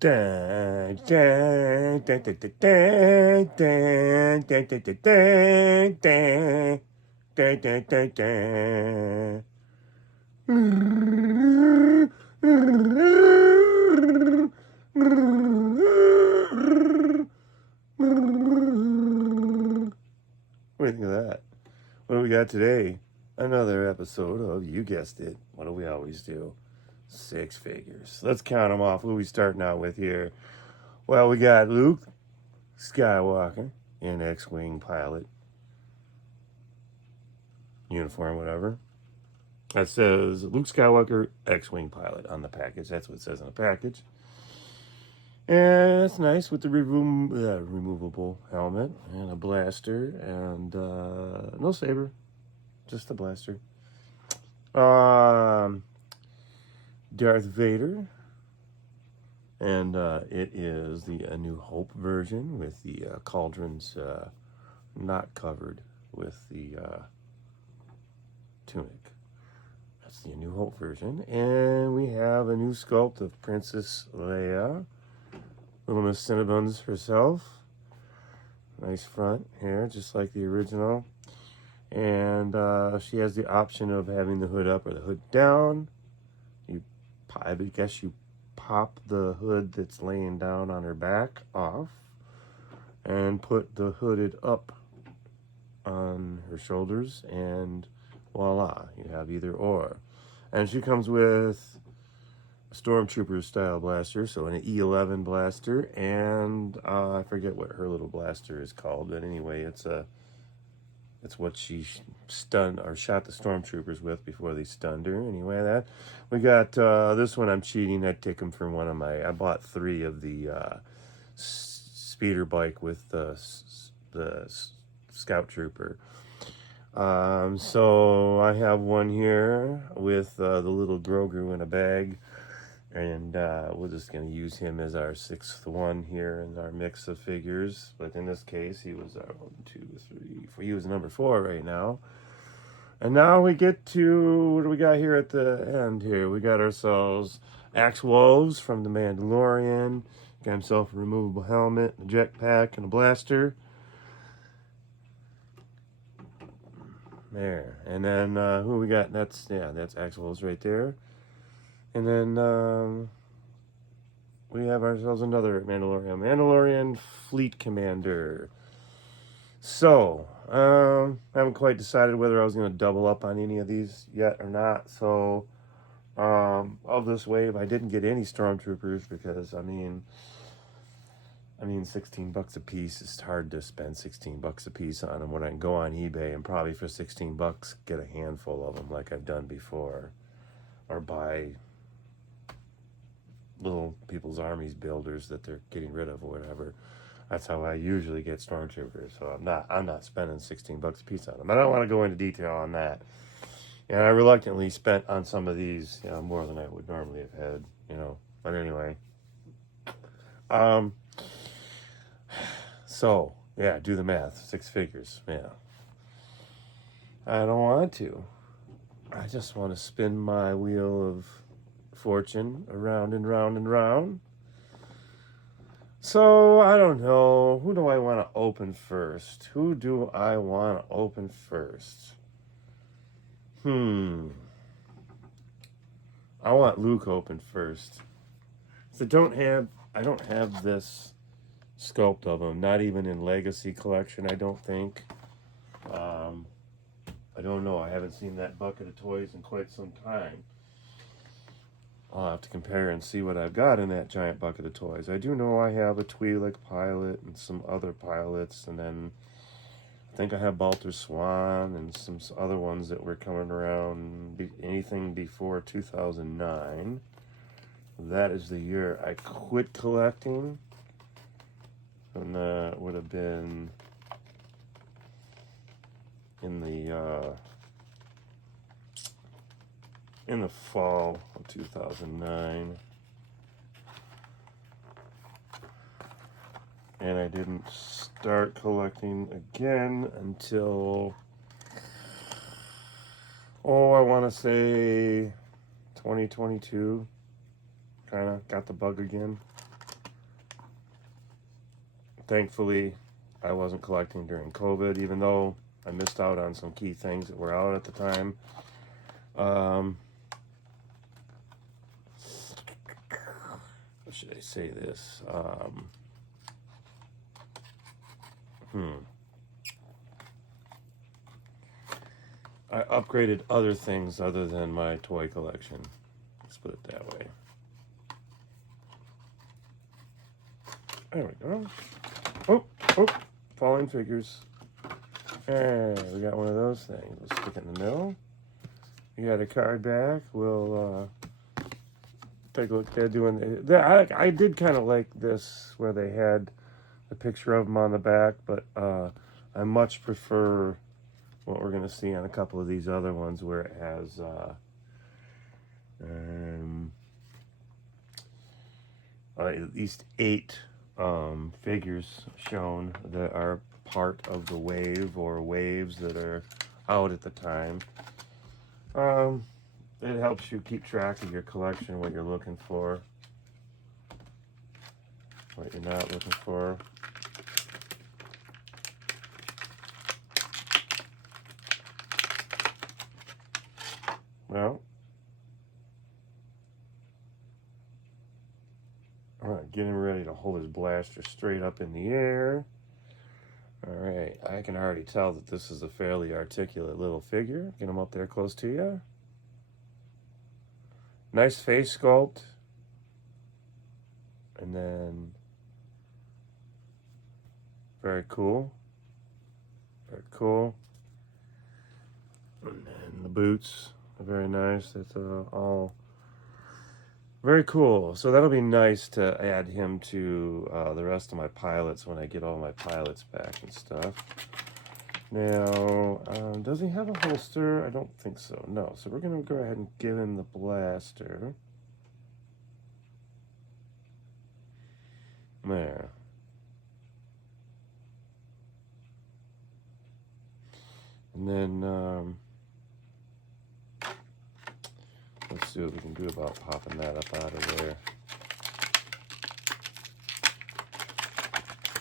Da, da, da, da, da, da, da, da, da, da, da, da, da, da. What do you think of that? What do we got today? Another episode of, you guessed it, what do we always do? Six figures. Let's count them off. Who are we starting out with here? Well, we got Luke Skywalker in XWing pilot uniform, whatever. That says Luke Skywalker X-Wing pilot on the package. That's what it says on the package. And it's nice with the removable helmet and a blaster and no saber, just a blaster. Darth Vader. And it is the A New Hope version with the cauldrons not covered with the tunic. That's the A New Hope version. And we have a new sculpt of Princess Leia. Little Miss Cinnabuns herself. Nice front hair, just like the original. And she has the option of having the hood up or the hood down. I guess you pop the hood that's laying down on her back off and put the hooded up on her shoulders, and voila, you have either or. And she comes with a Stormtrooper style blaster, so an E11 blaster, and I forget what her little blaster is called, but anyway, it's what she stunned or shot the Stormtroopers with before they stunned her. Anyway, that we got this one. I'm cheating. I take them from one of my. I bought 3 of the speeder bike with the Scout Trooper. So I have one here with the little Grogu in a bag, and we're just going to use him as our 6th one here in our mix of figures. But in this case, he was our 1, 2, 3, 4. He was number 4 right now. And now we get to, what do we got here at the end here? We got ourselves Axe Woves from the Mandalorian. Got himself a removable helmet, a jetpack, and a blaster. There. And then who we got? That's Axe Woves right there. And then we have ourselves another Mandalorian Fleet Commander. So, I haven't quite decided whether I was going to double up on any of these yet or not. So, of this wave, I didn't get any Stormtroopers because, I mean, $16 a piece. It's hard to spend $16 a piece on them when I can go on eBay and probably for $16 get a handful of them like I've done before, or buy little people's armies builders that they're getting rid of or whatever. That's how I usually get Stormtroopers. So I'm not spending $16 a piece on them. I don't want to go into detail on that. And I reluctantly spent on some of these, more than I would normally have had, But anyway. So, yeah, do the math. 6 figures, yeah. I don't want to. I just want to spin my wheel of fortune around and round and round. So, I don't know. Who do I want to open first? I want Luke open first. So I don't have this sculpt of him, not even in Legacy Collection, I don't think. I don't know. I haven't seen that bucket of toys in quite some time. I'll have to compare and see what I've got in that giant bucket of toys. I do know I have a Twi'lek pilot and some other pilots, and then I think I have Baltar Swan and some other ones that were coming around, anything before 2009. That is the year I quit collecting, and that would have been in the fall of 2009. And I didn't start collecting again until, I want to say 2022. Kind of got the bug again. thankfully, I wasn't collecting during COVID, even though I missed out on some key things that were out at the time. How should I say this? I upgraded other things other than my toy collection. Let's put it that way. There we go. Oh, falling figures. Hey, we got one of those things. We'll stick it in the middle. You got a card back. We'll take a look. They're doing. I did kind of like this where they had a picture of them on the back, but I much prefer what we're going to see on a couple of these other ones where it has at least 8 figures shown that are part of the wave or waves that are out at the time. It helps you keep track of your collection, what you're looking for, what you're not looking for. Well, all right, getting ready to hold his blaster straight up in the air. All right, I can already tell that this is a fairly articulate little figure. Get him up there close to you. Nice face sculpt. And then, very cool. Very cool. And then the boots are very nice. It's all very cool. So that'll be nice to add him to the rest of my pilots when I get all my pilots back and stuff. Now, does he have a holster? I don't think so. No. So we're going to go ahead and give him the blaster. There. And then, let's see what we can do about popping that up out of there.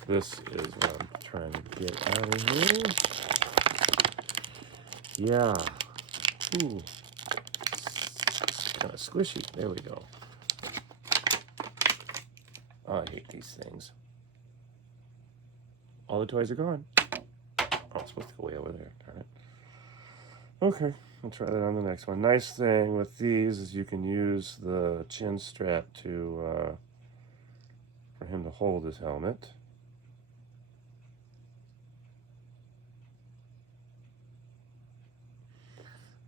This is what I'm trying to get out of here. Yeah. Ooh. It's kind of squishy. There we go. Oh, I hate these things. All the toys are gone. Oh, it's supposed to go way over there. Darn it. Okay, I'll try that on the next one. Nice thing with these is you can use the chin strap to for him to hold his helmet.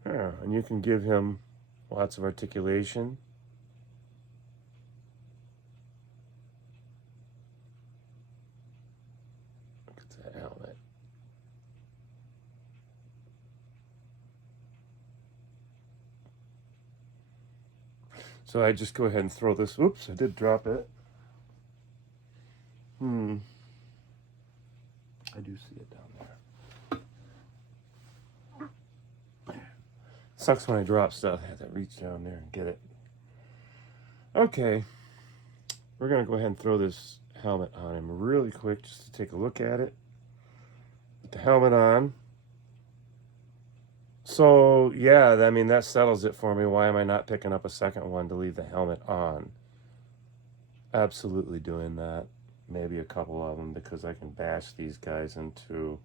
Yeah, and you can give him lots of articulation. Look at that helmet. So I just go ahead and throw this. Oops, I did drop it. I do see it down there. Sucks when I drop stuff. I have to reach down there and get it. Okay. We're going to go ahead and throw this helmet on him really quick just to take a look at it. Put the helmet on. So, yeah, I mean, that settles it for me. Why am I not picking up a second one to leave the helmet on? Absolutely doing that. Maybe a couple of them because I can bash these guys into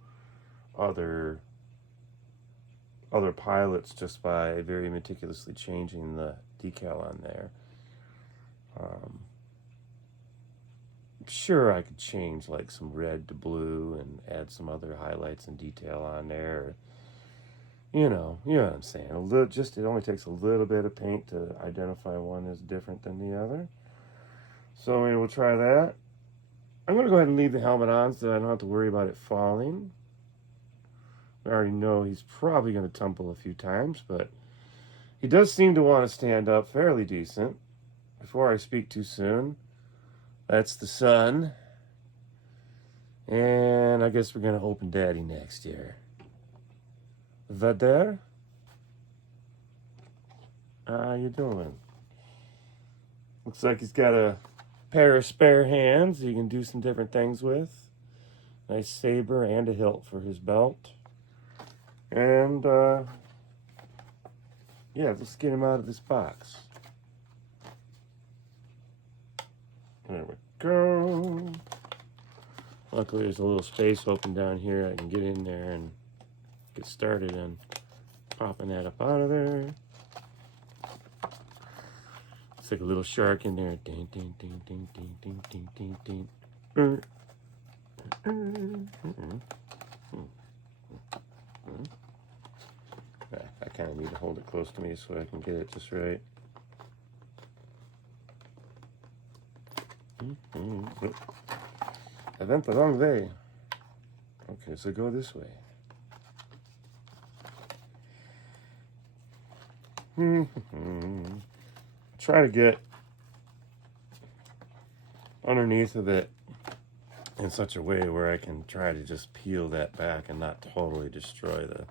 other pilots just by very meticulously changing the decal on there. Sure, I could change like some red to blue and add some other highlights and detail on there. You know what I'm saying. It only takes a little bit of paint to identify one as different than the other. So maybe we'll try that. I'm going to go ahead and leave the helmet on so I don't have to worry about it falling. I already know he's probably going to tumble a few times, but he does seem to want to stand up fairly decent. Before I speak too soon, that's the sun. And I guess we're going to open Daddy next year. Vader? How you doing? Looks like he's got a pair of spare hands he can do some different things with. Nice saber and a hilt for his belt. And, yeah, let's get him out of this box. There we go. Luckily, there's a little space open down here. I can get in there and get started on popping that up out of there. It's like a little shark in there. Ding, ding, ding, ding, ding, ding, ding, ding, ding. I kind of need to hold it close to me so I can get it just right. I went the wrong way. Okay, so go this way. Try to get underneath of it in such a way where I can try to just peel that back and not totally destroy the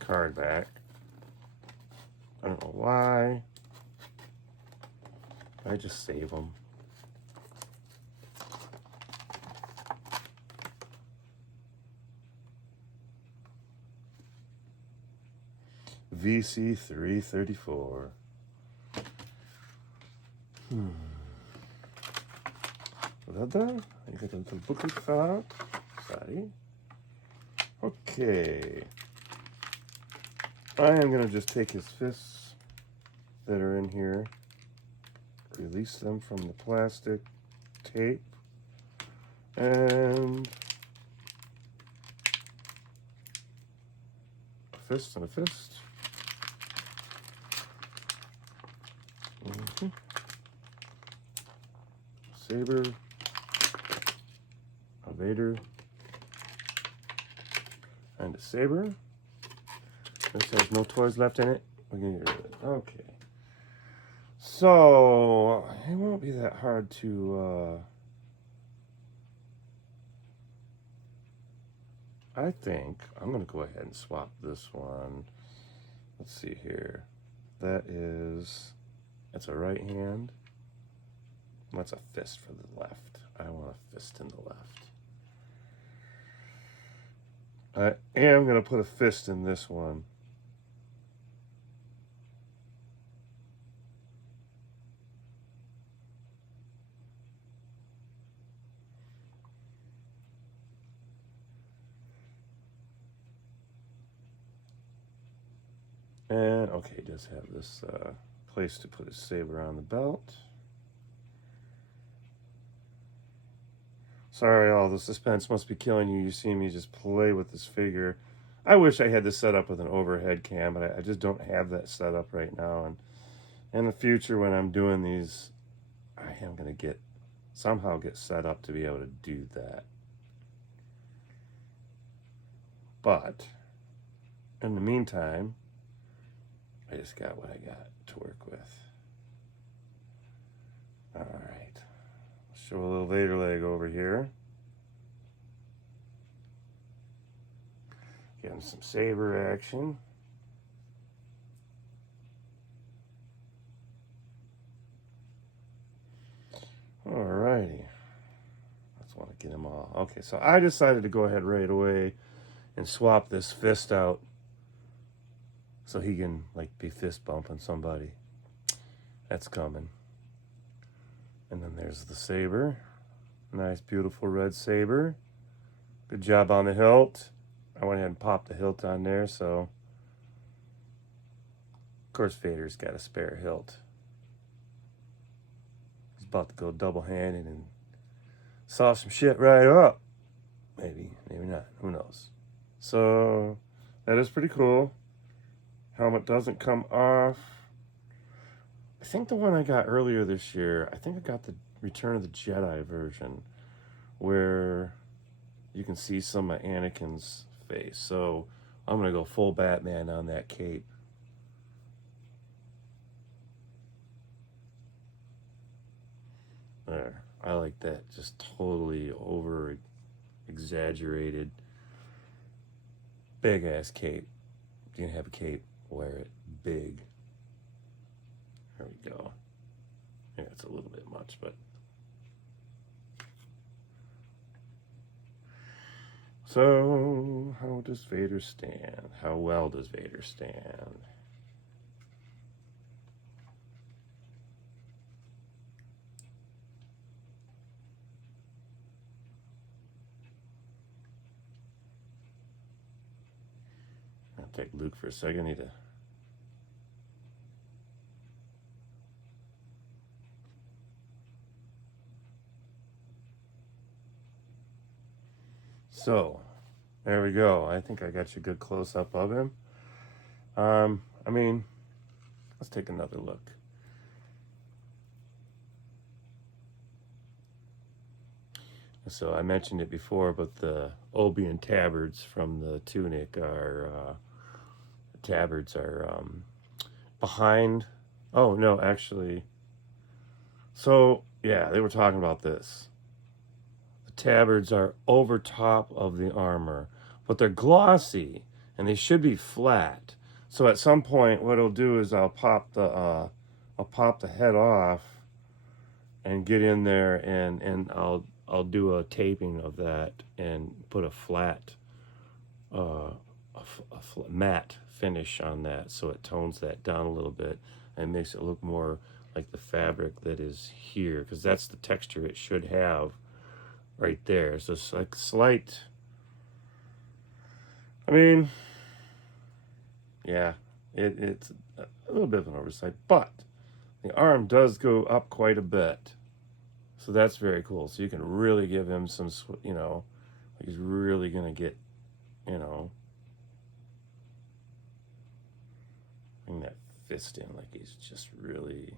card back. I don't know why. I just save them. VC 334. Prawda? I got a little booklet fell out. Sorry. Okay. I am going to just take his fists that are in here, release them from the plastic tape, and a fist and a fist. Saber, a Vader, and a saber. This has no toys left in it. We're gonna get rid of it. Okay. So it won't be that hard to. I think I'm gonna go ahead and swap this one. Let's see here. That's a right hand. That's a fist for the left. I want a fist in the left. I am going to put a fist in this one. And, okay, he does have this place to put his saber on the belt. Sorry, all the suspense must be killing you. You see me just play with this figure. I wish I had this set up with an overhead cam, but I just don't have that set up right now. And in the future, when I'm doing these, I am going to somehow get set up to be able to do that. But in the meantime, I just got what I got to work with. All right. Show a little Vader leg over here. Give him some saber action. Alrighty. Let's want to get him all. Okay, so I decided to go ahead right away and swap this fist out so he can like be fist bumping somebody. That's coming. And then there's the saber. Nice, beautiful red saber. Good job on the hilt. I went ahead and popped the hilt on there, so of course Vader's got a spare hilt. He's about to go double-handed and saw some shit right up. Maybe, maybe not. Who knows? So that is pretty cool. Helmet doesn't come off. I think the one I got earlier this year, I think I got the Return of the Jedi version where you can see some of Anakin's face. So I'm going to go full Batman on that cape. There. I like that. Just totally over exaggerated big ass cape. If you're going to have a cape, wear it big. There we go. Yeah, it's a little bit much, but So, how does Vader stand? How well does Vader stand? I'll take Luke for a second. I need to... So, there we go. I think I got you a good close-up of him. I mean, let's take another look. So I mentioned it before, but the obi and tabards from the tunic are behind. Oh no, actually. So yeah, they were talking about this. The tabards are over top of the armor, but they're glossy and they should be flat. So at some point, what I'll do is I'll pop the head off and get in there, and I'll do a taping of that and put a flat, matte finish on that, so it tones that down a little bit and makes it look more like the fabric that is here, because that's the texture it should have right there. So it's like slight. I mean, yeah, it's a little bit of an oversight, but the arm does go up quite a bit. So that's very cool. So you can really give him some, you know, like he's really going to get, you know, bring that fist in like he's just really.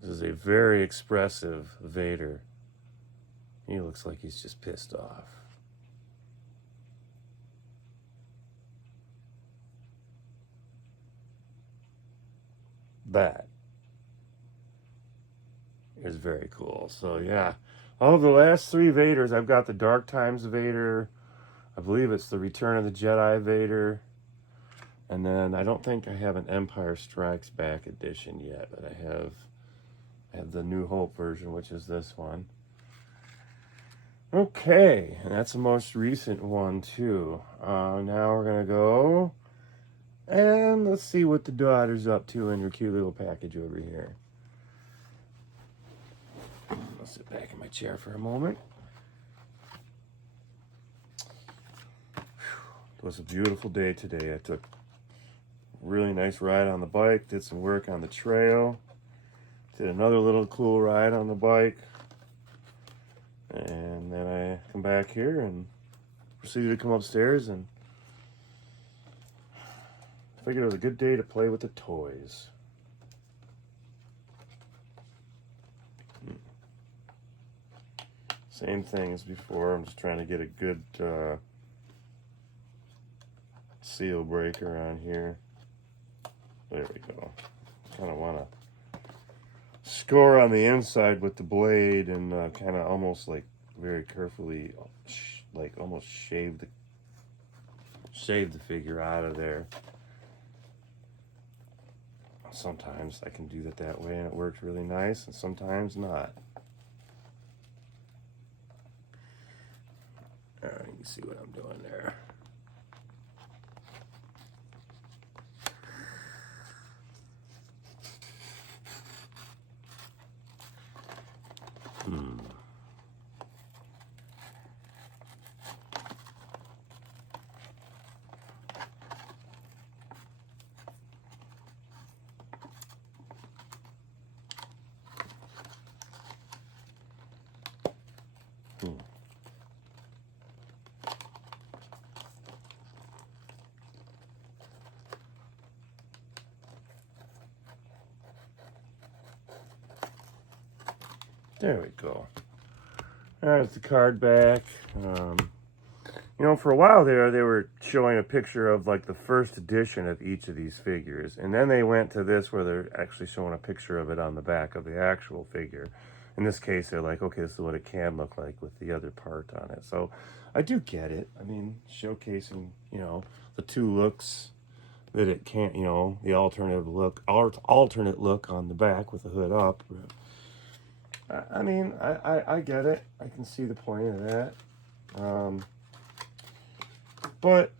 This is a very expressive Vader. He looks like he's just pissed off. That is very cool. So yeah, all of the last three Vaders, I've got the Dark Times Vader, I believe it's the Return of the Jedi Vader, and then I don't think I have an Empire Strikes Back edition yet, but I have the New Hope version, which is this one. Okay, and that's the most recent one too. Now we're gonna go and let's see what the daughter's up to in her cute little package over here. I'll sit back in my chair for a moment. It was a beautiful day today. I took a really nice ride on the bike, did some work on the trail, did another little cool ride on the bike, and then I come back here and proceeded to come upstairs and figured it was a good day to play with the toys. Same thing as before. I'm just trying to get a good seal breaker on here. There we go. Kind of want to score on the inside with the blade and kind of almost like very carefully, like almost shave the figure out of there. Sometimes I can do that way and it works really nice, and sometimes not. You can see what I'm doing there. There we go. There's the card back. You know, for a while there, they were showing a picture of like the first edition of each of these figures. And then they went to this where they're actually showing a picture of it on the back of the actual figure. In this case, they're like, okay, this is what it can look like with the other part on it. So I do get it. I mean, showcasing, you know, the two looks that it can't, you know, the alternate look on the back with the hood up. I mean, I get it. I can see the point of that. But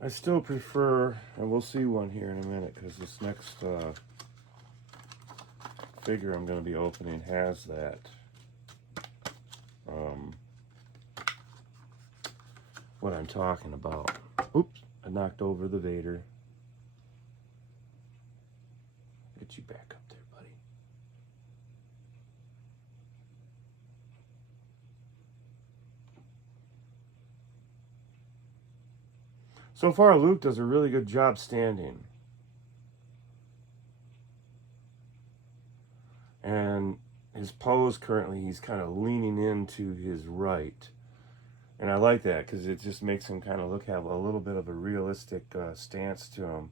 I still prefer, and we'll see one here in a minute, because this next figure I'm going to be opening has that. What I'm talking about. Oops, I knocked over the Vader. Get you back up there, buddy. So far, Luke does a really good job standing. And his pose currently, he's kind of leaning into his right. And I like that because it just makes him kind of have a little bit of a realistic stance to him.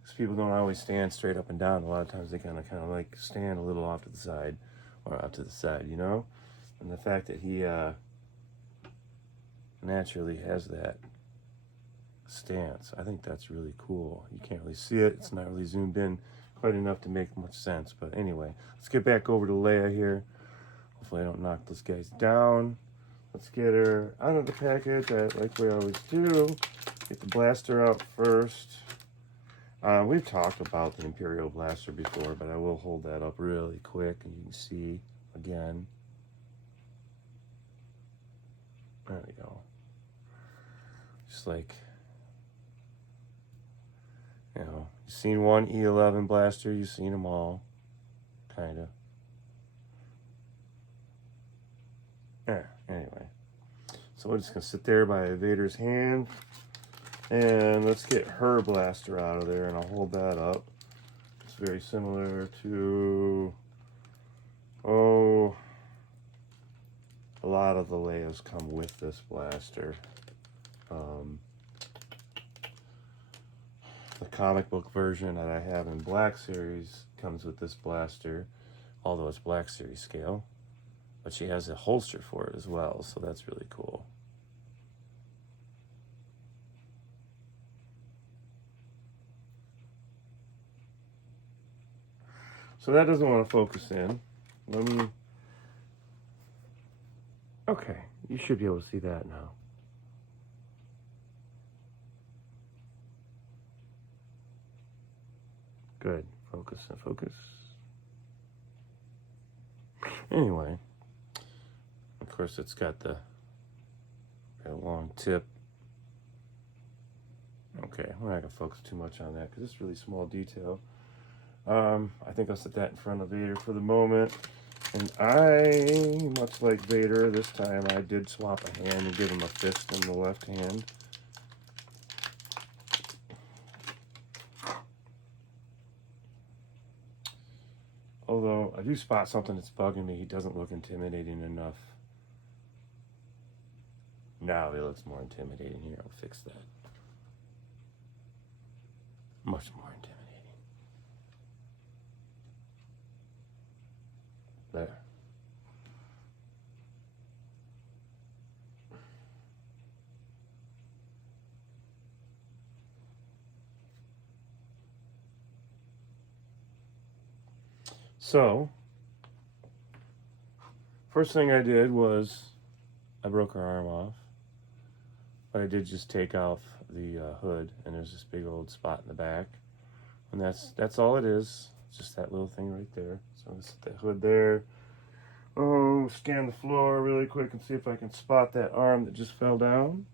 Because people don't always stand straight up and down. A lot of times they kind of like stand a little off to the side, or out to the side, you know? And the fact that he naturally has that stance, I think that's really cool. You can't really see it. It's not really zoomed in quite enough to make much sense. But anyway, let's get back over to Leia here. Hopefully I don't knock those guys down. Let's get her out of the package, like we always do. Get the blaster out first. We've talked about the Imperial blaster before, but I will hold that up really quick, and you can see again. There we go. Just like, you know, you've seen one E11 blaster, you've seen them all, kind of. Anyway, so we're just going to sit there by Vader's hand, and let's get her blaster out of there, and I'll hold that up. It's very similar to, a lot of the Leias come with this blaster. The comic book version that I have in Black Series comes with this blaster, although it's Black Series scale. But she has a holster for it as well, so that's really cool. So that doesn't want to focus in. Let me... Okay, you should be able to see that now. Good. Focus and focus. Anyway. Of course, it's got the long tip. Okay, we're not going to focus too much on that because it's really small detail. I think I'll set that in front of Vader for the moment. And I, much like Vader, this time I did swap a hand and give him a fist in the left hand. Although I do spot something that's bugging me. He doesn't look intimidating enough. Now he looks more intimidating. Here, I'll fix that. Much more intimidating. There. So, first thing I did was I broke her arm off. But I did just take off the hood, and there's this big old spot in the back. And that's all it is. Just that little thing right there. So I'm going to set that hood there. Oh, scan the floor really quick and see if I can spot that arm that just fell down.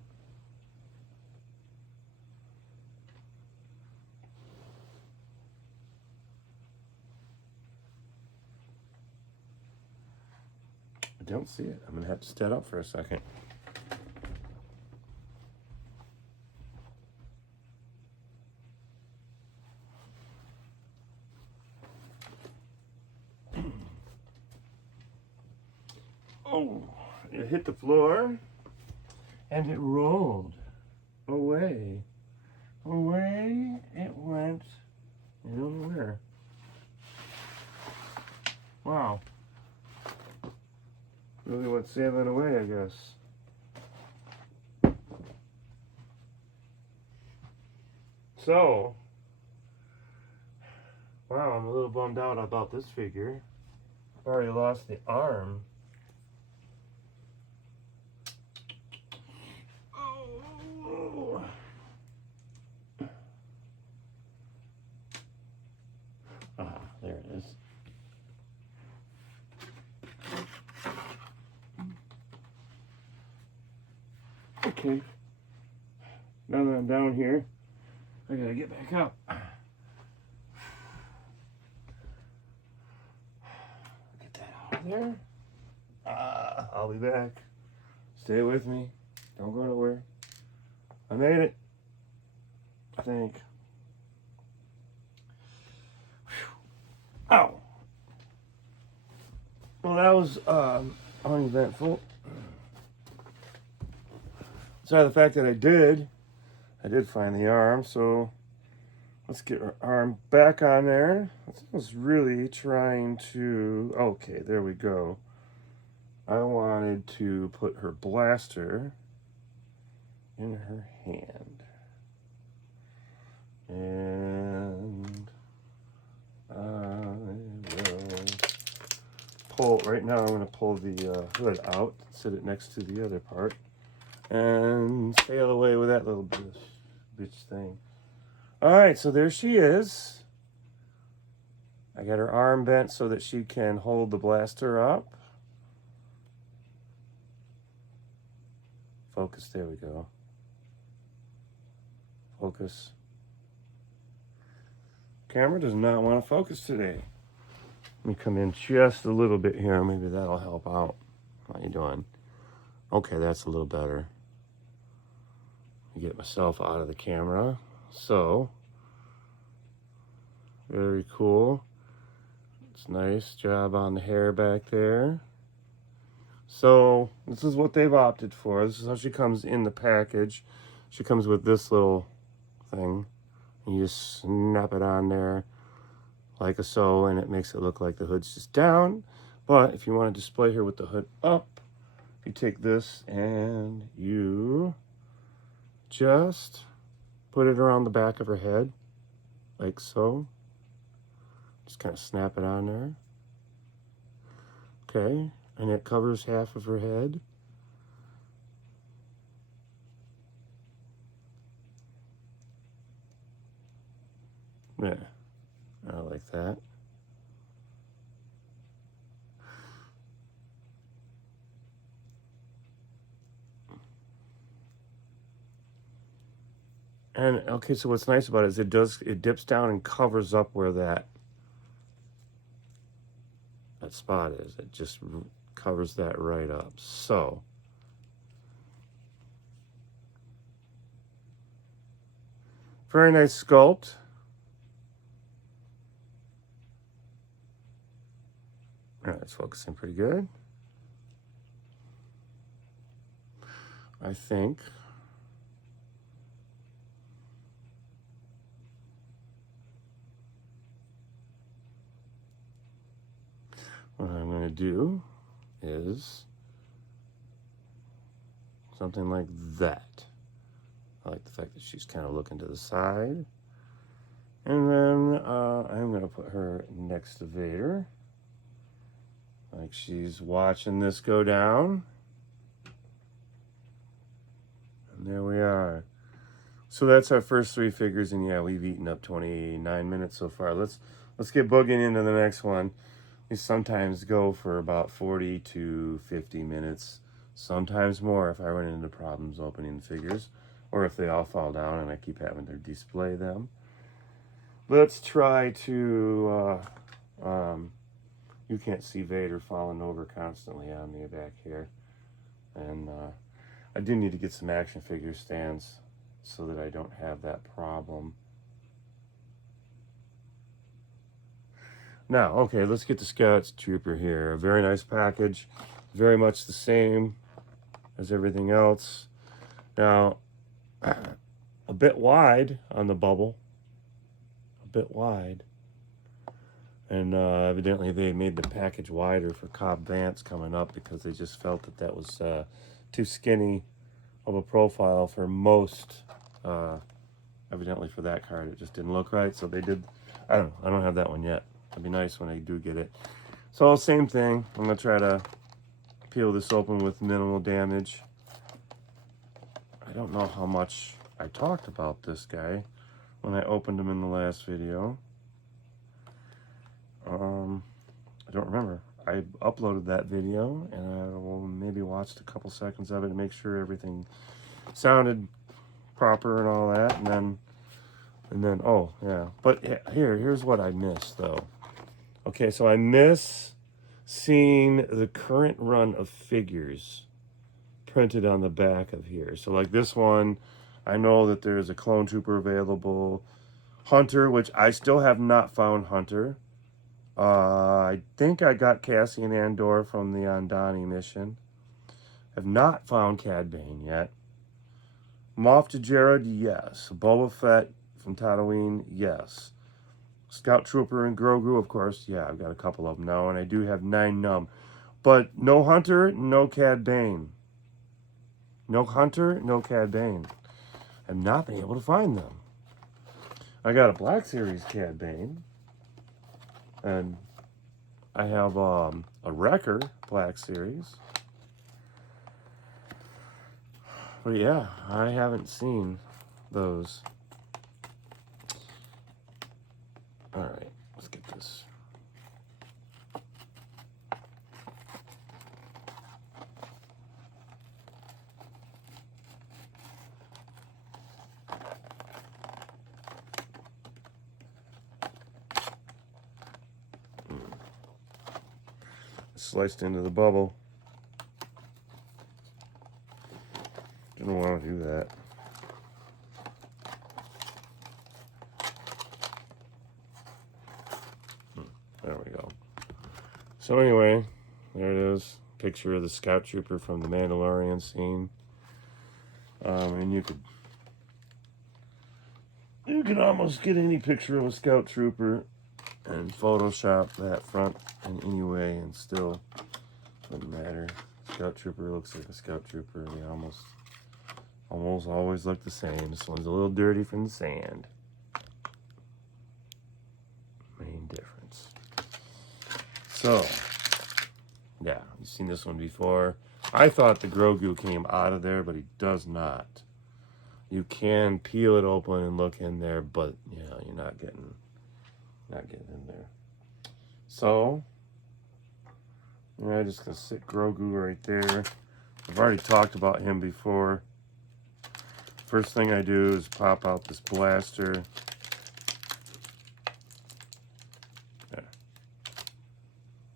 I don't see it. I'm going to have to stand up for a second. Oh, it hit the floor and it rolled away. Away it went. I don't know where. Wow. Really went sailing away, I guess. So, Wow, I'm a little bummed out about this figure. I've already lost the arm. Oh. Ah, there it is. Okay. Now that I'm down here, I gotta get back up. Get that out of there. I'll be back. Stay with me. Don't go nowhere. I made it. I think. Whew. Ow. Well, that was uneventful. Besides the fact that I did find the arm, so let's get our arm back on there. I was really trying to, okay, there we go. I wanted to put her blaster in her hand. And I will pull, right now I'm going to pull the hood out, sit it next to the other part, and sail away with that little bitch thing. All right, so there she is. I got her arm bent so that she can hold the blaster up. Focus, there we go. Focus. Camera does not want to focus today. Let me come in just a little bit here. Maybe that'll help out. How you doing? Okay, that's a little better. Get myself out of the camera. So, very cool. It's nice job on the hair back there. So, this is what they've opted for. This is how she comes in the package. She comes with this little thing. And you just snap it on there like so, and it makes it look like the hood's just down. But if you want to display her with the hood up, you take this and you just put it around the back of her head, like so. Just kind of snap it on there. Okay, and it covers half of her head. Yeah, I like that. And okay, so what's nice about it is it dips down and covers up where that spot is. It just covers that right up. So very nice sculpt. All right, it's focusing pretty good. I think. What I'm going to do is something like that. I like the fact that she's kind of looking to the side. And then I'm going to put her next to Vader. Like she's watching this go down. And there we are. So that's our first three figures, and yeah, we've eaten up 29 minutes so far. Let's get boogieing into the next one. We sometimes go for about 40 to 50 minutes, sometimes more if I run into problems opening the figures, or if they all fall down and I keep having to display them. Let's try to, you can't see Vader falling over constantly on me back here. And I do need to get some action figure stands so that I don't have that problem. Now, okay, let's get the Scout Trooper here. A very nice package, very much the same as everything else. Now, a bit wide on the bubble, a bit wide. And evidently they made the package wider for Cobb Vanth coming up because they just felt that that was too skinny of a profile for most evidently for that card, it just didn't look right. So they did, I don't have that one yet. It'd be nice when I do get it. So same thing. I'm going to try to peel this open with minimal damage. I don't know how much I talked about this guy when I opened him in the last video. I don't remember. I uploaded that video and I will maybe watched a couple seconds of it to make sure everything sounded proper and all that, and then oh yeah. But here's what I missed though. Okay, so I miss seeing the current run of figures printed on the back of here. So like this one, I know that there's a clone trooper available. Hunter, which I still have not found Hunter. I think I got Cassian Andor from the Andani mission. Have not found Cad Bane yet. Moff Jared, yes. Boba Fett from Tatooine, yes. Scout Trooper and Grogu, of course, yeah, I've got a couple of them now, and I do have 9 Num. But no Hunter, no Cad Bane. No Hunter, no Cad Bane. I've not been able to find them. I got a Black Series Cad Bane. And I have a Wrecker Black Series. But yeah, I haven't seen those. Alright, let's get this. Sliced into the bubble. Didn't want to do that. There we go. So anyway, there it is. Picture of the Scout Trooper from the Mandalorian scene. And you could almost get any picture of a Scout Trooper and Photoshop that front in any way and still wouldn't matter. Scout Trooper looks like a Scout Trooper. They almost always look the same. This one's a little dirty from the sand. Main difference. So, yeah, you've seen this one before. I thought the Grogu came out of there, but he does not. You can peel it open and look in there, but you know, you're not getting in there. So, I'm just gonna sit Grogu right there. I've already talked about him before. First thing I do is pop out this blaster.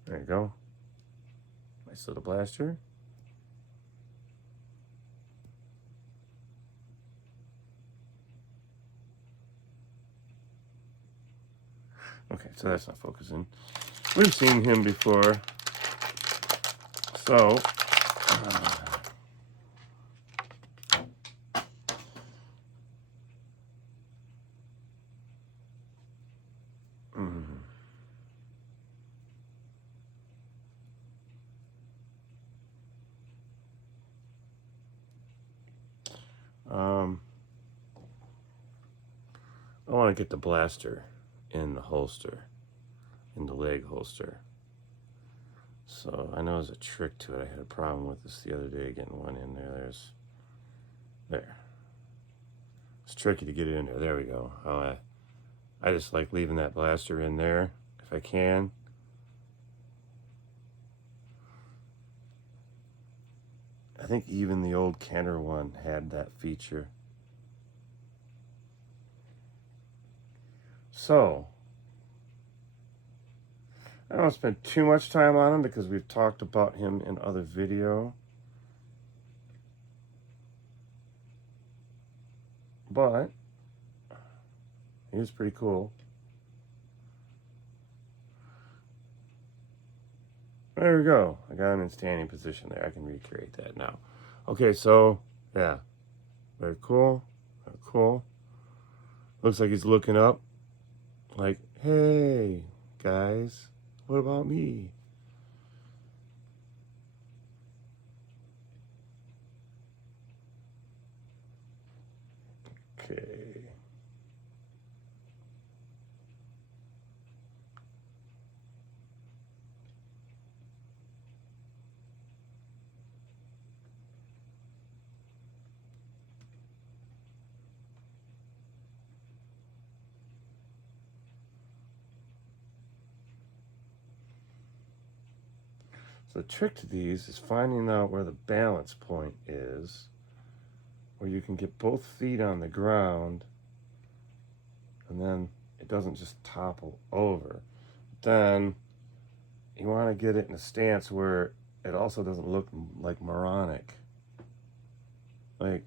There you go. Nice little blaster. Okay, so that's not focusing. We've seen him before. So, I want to get the blaster in the holster, in the leg holster. So I know there's a trick to it. I had a problem with this the other day, getting one in there. There. It's tricky to get it in there. There we go. I just like leaving that blaster in there if I can. I think even the old Kenner one had that feature. So, I don't want to spend too much time on him because we've talked about him in other video. But he was pretty cool. There we go. I got him in standing position there. I can recreate that now. Okay, so yeah, very cool. Very cool. Looks like he's looking up, like, hey guys, what about me? Okay. So the trick to these is finding out where the balance point is, where you can get both feet on the ground, and then it doesn't just topple over. Then you want to get it in a stance where it also doesn't look like moronic. Like,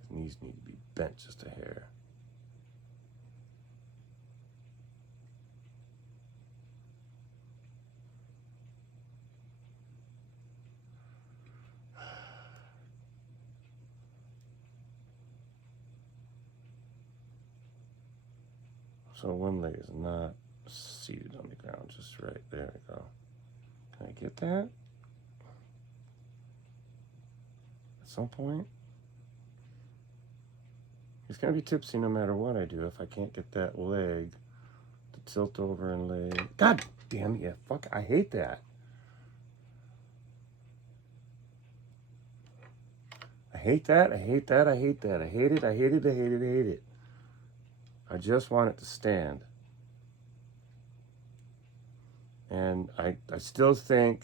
his knees need to be bent just a hair. So one leg is not seated on the ground, just right. There we go. Can I get that? At some point? He's going to be tipsy no matter what I do if I can't get that leg to tilt over and lay. God damn it, yeah, fuck, I hate that. I hate that, I hate that, I hate that. I hate it, I hate it, I hate it, I hate it. I just want it to stand. And I still think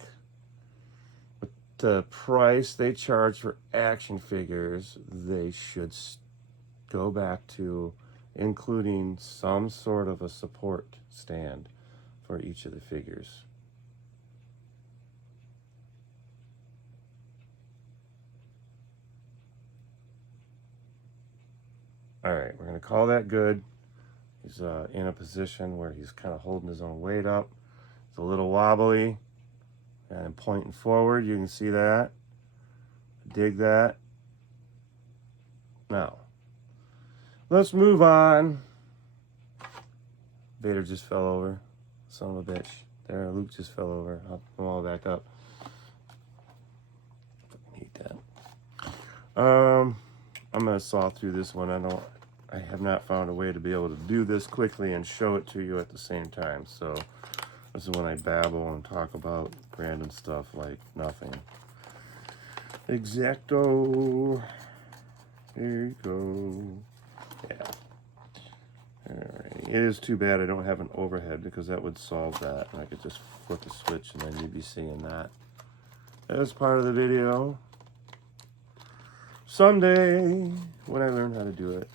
with the price they charge for action figures, they should go back to including some sort of a support stand for each of the figures. All right, we're going to call that good. He's in a position where he's kind of holding his own weight up. It's a little wobbly and pointing forward. You can see that. Dig that. Now, let's move on. Vader just fell over. Son of a bitch. There, Luke just fell over. I'll put them all back up. Fucking hate that. I'm going to saw through this one. I have not found a way to be able to do this quickly and show it to you at the same time. So this is when I babble and talk about random stuff like nothing. Exacto. Here you go. Yeah. Alright. It is too bad I don't have an overhead because that would solve that. And I could just flip the switch and then you'd be seeing that as part of the video. Someday, when I learn how to do it.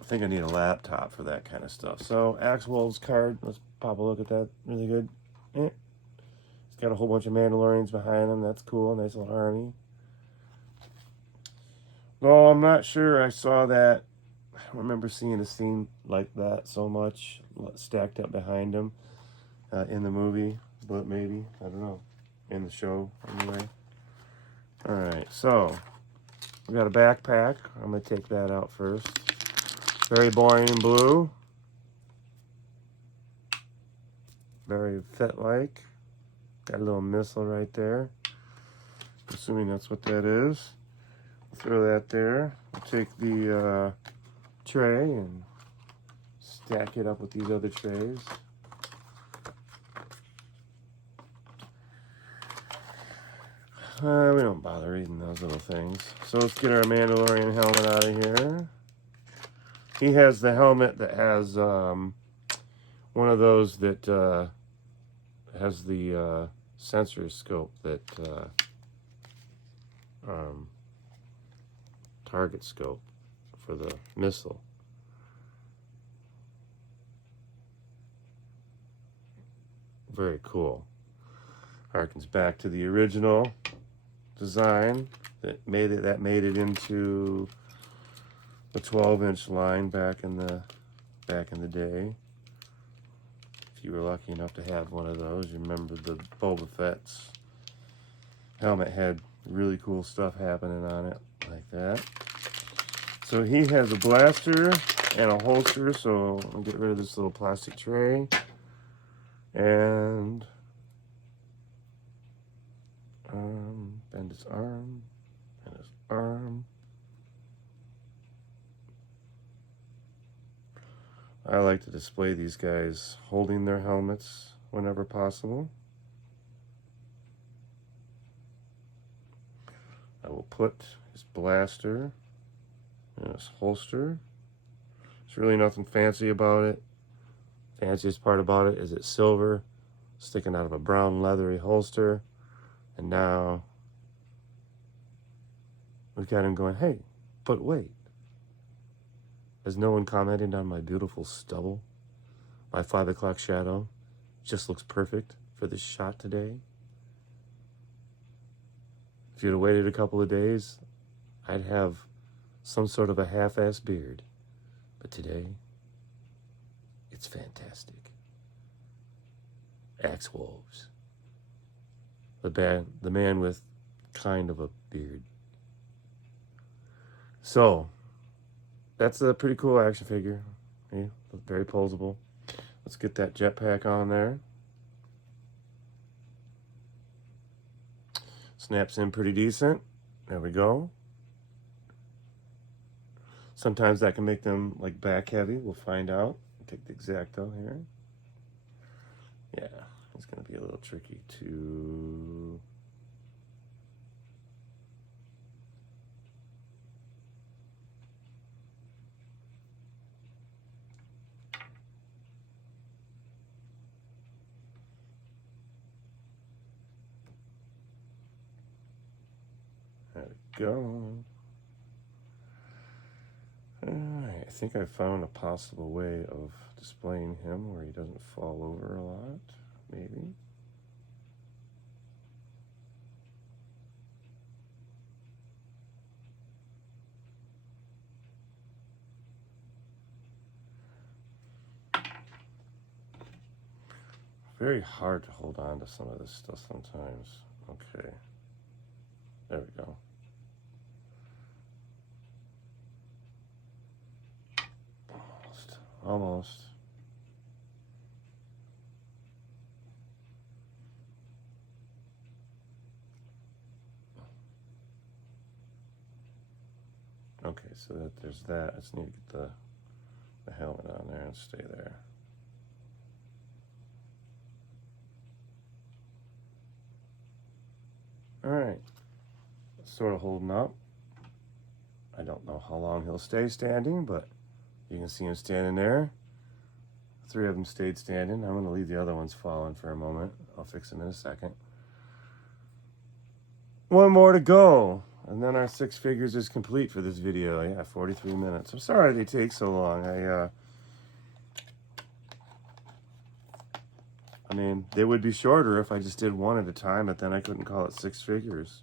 I think I need a laptop for that kind of stuff. So, Axwell's card, let's pop a look at that really good. It's got a whole bunch of Mandalorians behind him. That's cool, nice little army. Though I'm not sure I saw that. I don't remember seeing a scene like that so much stacked up behind him in the movie, but maybe, I don't know, in the show anyway. All right, so we got a backpack. I'm gonna take that out first. Very boring in blue. Very fit-like. Got a little missile right there. Assuming that's what that is. Throw that there. We'll take the tray and stack it up with these other trays. We don't bother reading those little things. So let's get our Mandalorian helmet out of here. He has the helmet that has one of those that has the sensor scope that target scope for the missile. Very cool. Harkens back to the original design that made it into the 12-inch line back in the day. If you were lucky enough to have one of those, you remember the Boba Fett's helmet had really cool stuff happening on it like that. So he has a blaster and a holster, so I'll get rid of this little plastic tray and bend his arm and his arm. I like to display these guys holding their helmets whenever possible. I will put his blaster, and his holster. There's really nothing fancy about it. Fanciest part about it is it's silver, sticking out of a brown leathery holster. And now we've got him going, hey, but wait. Has no one commented on my beautiful stubble? My 5 o'clock shadow just looks perfect for this shot today. If you'd have waited a couple of days, I'd have some sort of a half-ass beard. But today, it's fantastic. Axe Wolves. The man with kind of a beard. So, that's a pretty cool action figure. Yeah, very posable. Let's get that jetpack on there. Snaps in pretty decent. There we go. Sometimes that can make them like back heavy. We'll find out. Take the X-Acto here. Yeah, it's going to be a little tricky to... There we go. Alright, I think I found a possible way of displaying him where he doesn't fall over a lot, maybe. Very hard to hold on to some of this stuff sometimes. Okay. There we go. Almost. Okay, so there's that. I just need to get the helmet on there and stay there. All right, sort of holding up. I don't know how long he'll stay standing, but you can see him standing there. 3 of them stayed standing. I'm going to leave the other ones falling for a moment. I'll fix them in a second. 1 more to go. And then our 6 figures is complete for this video. Yeah, 43 minutes. I'm sorry they take so long. I mean, they would be shorter if I just did 1 at a time, but then I couldn't call it 6 figures.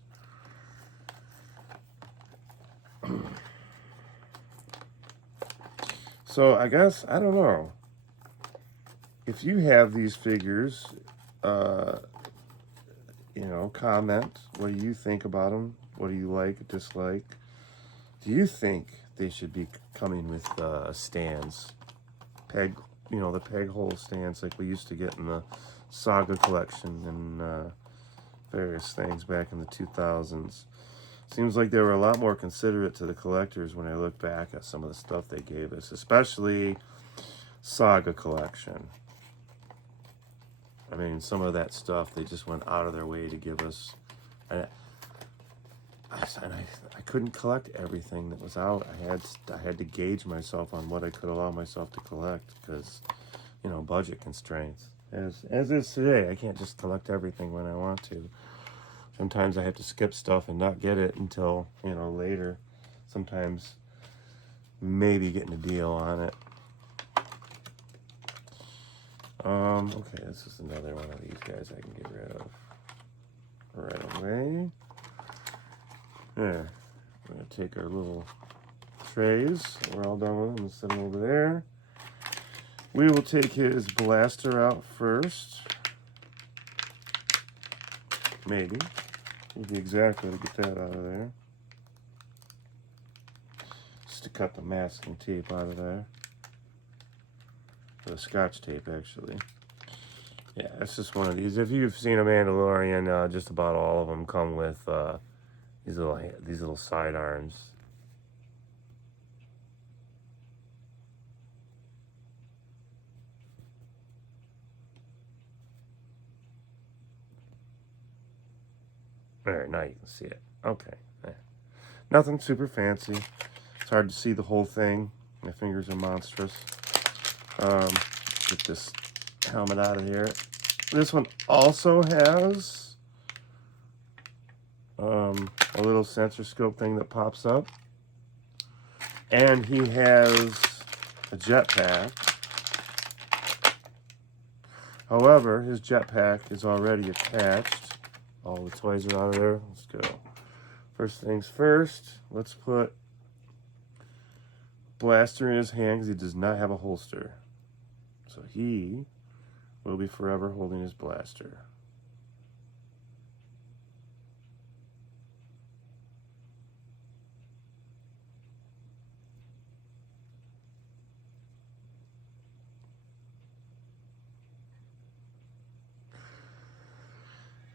So I guess, I don't know. If you have these figures, you know, comment. What do you think about them? What do you like, dislike? Do you think they should be coming with stands? Peg, you know, the peg hole stands like we used to get in the Saga collection and various things back in the 2000s. Seems like they were a lot more considerate to the collectors when I look back at some of the stuff they gave us, especially Saga collection. I mean, some of that stuff, they just went out of their way to give us. I couldn't collect everything that was out. I had to gauge myself on what I could allow myself to collect because, you know, budget constraints. As is today, I can't just collect everything when I want to. Sometimes I have to skip stuff and not get it until, you know, later. Sometimes maybe getting a deal on it. Okay, this is another one of these guys I can get rid of right away. There. We're going to take our little trays. We're all done with them and set them over there. We will take his blaster out first. Maybe. We'll be exactly to get that out of there. Just to cut the masking tape out of there. The Scotch tape, actually. Yeah, it's just one of these. If you've seen a Mandalorian, just about all of them come with these little sidearms. There, now you can see it. Okay. There. Nothing super fancy. It's hard to see the whole thing. My fingers are monstrous. Get this helmet out of here. This one also has a little sensor scope thing that pops up. And he has a jetpack. However, his jetpack is already attached. All the toys are out of there. Let's go. First things first, let's put blaster in his hand because he does not have a holster. So he will be forever holding his blaster.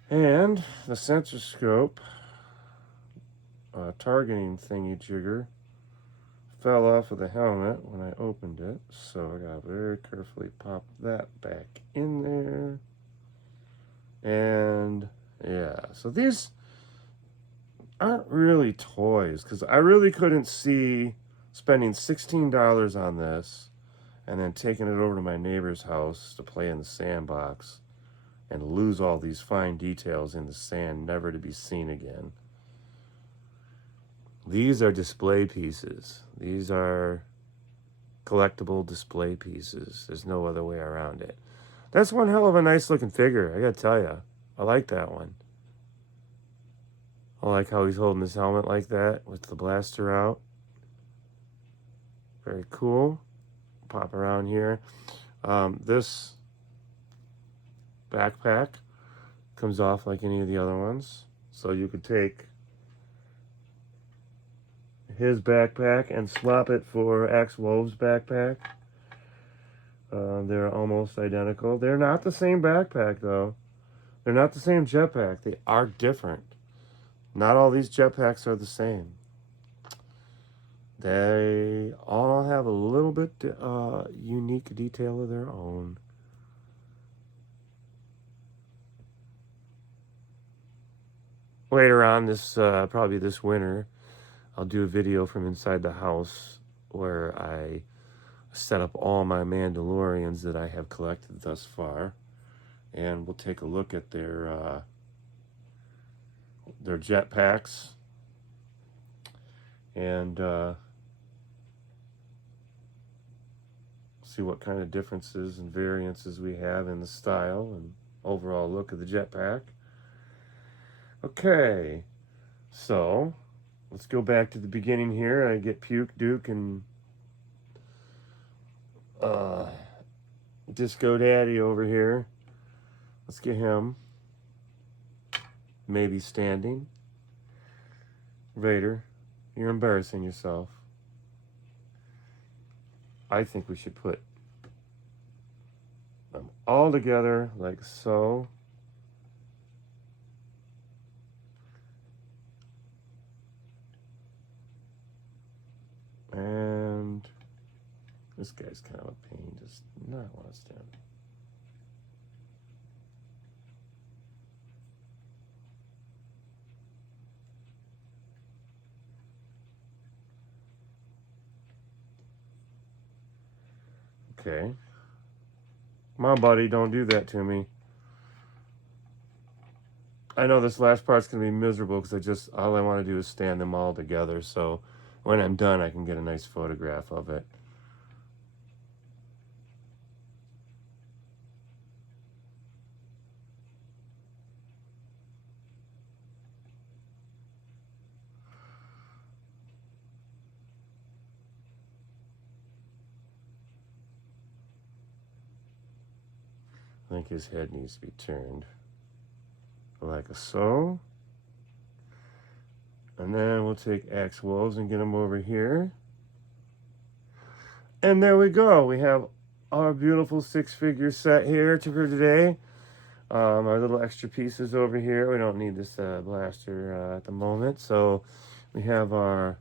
And the sensor scope targeting thingy jigger fell off of the helmet when I opened it, so I gotta very carefully pop that back in there. And yeah, so these aren't really toys because I really couldn't see spending $16 on this and then taking it over to my neighbor's house to play in the sandbox and lose all these fine details in the sand, never to be seen again. These are display pieces. These are collectible display pieces. There's no other way around it. That's one hell of a nice looking figure, I gotta tell you. I like that one. I like how he's holding his helmet like that with the blaster out. Very cool. Pop around here. This backpack comes off like any of the other ones. So you could take his backpack and swap it for XWing's backpack. They're almost identical. They're not the same backpack though. They're not the same jetpack. They are different. Not all these jetpacks are the same. They all have a little bit unique detail of their own. Later on this, probably this winter, I'll do a video from inside the house where I set up all my Mandalorians that I have collected thus far. And we'll take a look at their jetpacks and see what kind of differences and variances we have in the style and overall look of the jetpack. Okay, so let's go back to the beginning here. I get Puke, Duke, and Disco Daddy over here. Let's get him. Maybe standing. Vader, you're embarrassing yourself. I think we should put them all together like so. And this guy's kind of a pain, does not want to stand. Okay. Come on, buddy, don't do that to me. I know this last part's going to be miserable because all I want to do is stand them all together, so when I'm done, I can get a nice photograph of it. I think his head needs to be turned like so. And then we'll take X-Wolves and get them over here. And there we go. We have our beautiful 6-figure set here for today. Our little extra pieces over here. We don't need this blaster at the moment. So we have our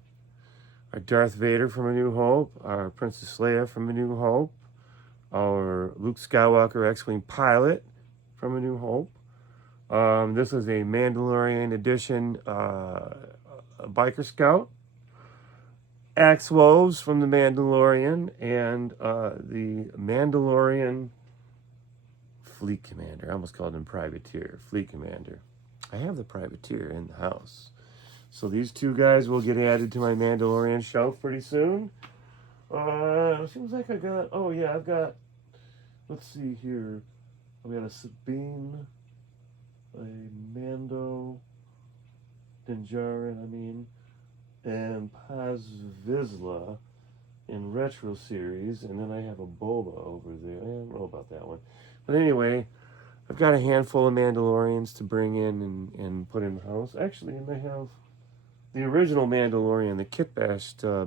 Darth Vader from A New Hope, our Princess Leia from A New Hope, our Luke Skywalker X-Wing pilot from A New Hope. This is a Mandalorian edition Biker Scout, XWing from the Mandalorian, and the Mandalorian Fleet Commander. I almost called him Privateer. Fleet Commander. I have the Privateer in the house. So these two guys will get added to my Mandalorian shelf pretty soon. Seems like I got, oh yeah, I've got, let's see here. We got a Sabine, a Mando, Dinjarin, and Paz Vizsla in Retro Series, and then I have a Boba over there. I don't know about that one. But anyway, I've got a handful of Mandalorians to bring in and put in the house. Actually, and I have the original Mandalorian, the kit-bashed I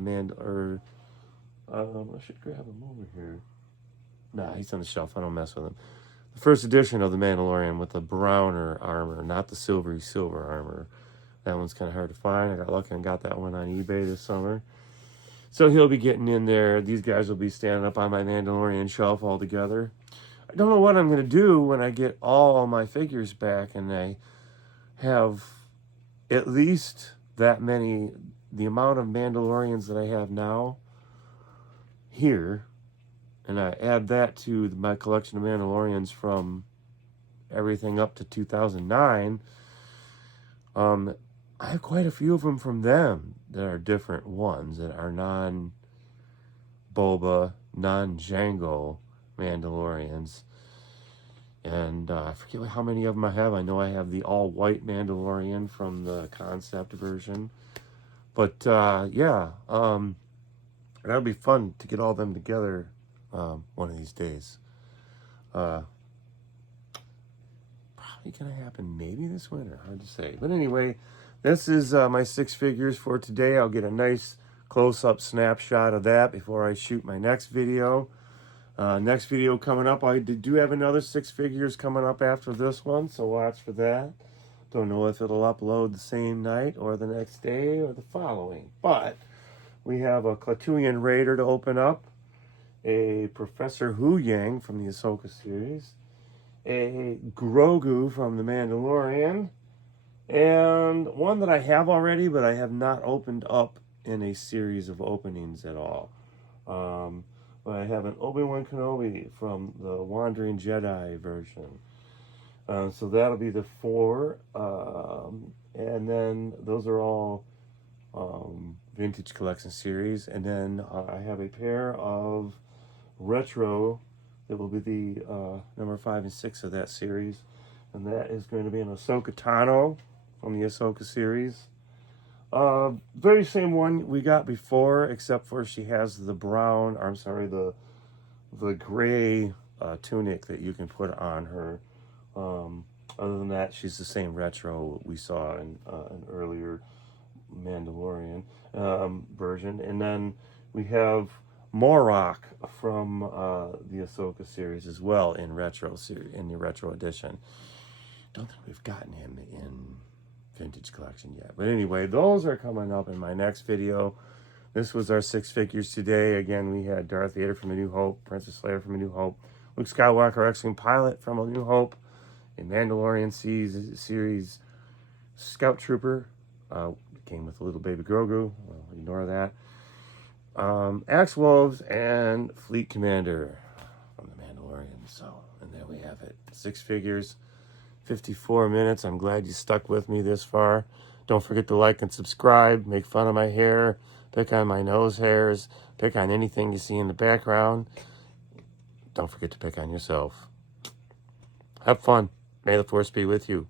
should grab him over here. Nah, he's on the shelf. I don't mess with him. The first edition of the Mandalorian with the browner armor, not the silvery silver armor. That one's kind of hard to find. I got lucky and got that one on eBay this summer. So he'll be getting in there. These guys will be standing up on my Mandalorian shelf all together. I don't know what I'm going to do when I get all my figures back and I have at least that many, the amount of Mandalorians that I have now here, and I add that to my collection of Mandalorians from everything up to 2009. I have quite a few of them from them that are different ones that are non-Boba, non-Jango Mandalorians. And I forget how many of them I have. I know I have the all-white Mandalorian from the concept version. But, yeah, that'll be fun to get all them together one of these days. Probably going to happen maybe this winter. Hard to say. But anyway, this is my 6 figures for today. I'll get a nice close-up snapshot of that before I shoot my next video. Next video coming up, I do have another 6 figures coming up after this one, so watch for that. Don't know if it'll upload the same night or the next day or the following. But we have a Klatooinian Raider to open up, a Professor Huyang from the Ahsoka series, a Grogu from the Mandalorian, and one that I have already, but I have not opened up in a series of openings at all. But I have an Obi-Wan Kenobi from the Wandering Jedi version. So that'll be the 4. And then those are all vintage collection series. And then I have a pair of retro that will be the number 5 and 6 of that series. And that is going to be an Ahsoka Tano from the Ahsoka series. Very same one we got before, except for she has the brown, or I'm sorry, the gray tunic that you can put on her. Other than that, she's the same retro we saw in an earlier Mandalorian version. And then we have Morok from the Ahsoka series as well in the retro edition. Don't think we've gotten him in vintage collection yet. But anyway, those are coming up in my next video. This was our 6 figures today. Again, we had Darth Vader from A New Hope, Princess Leia from A New Hope, Luke Skywalker, X-Wing pilot from A New Hope, a Mandalorian series Scout Trooper, came with a little baby Grogu, well, ignore that, Axe-Wolves, and Fleet Commander from the Mandalorian. So, and there we have it. 6 figures, 54 minutes. I'm glad you stuck with me this far. Don't forget to like and subscribe. Make fun of my hair. Pick on my nose hairs. Pick on anything you see in the background. Don't forget to pick on yourself. Have fun. May the Force be with you.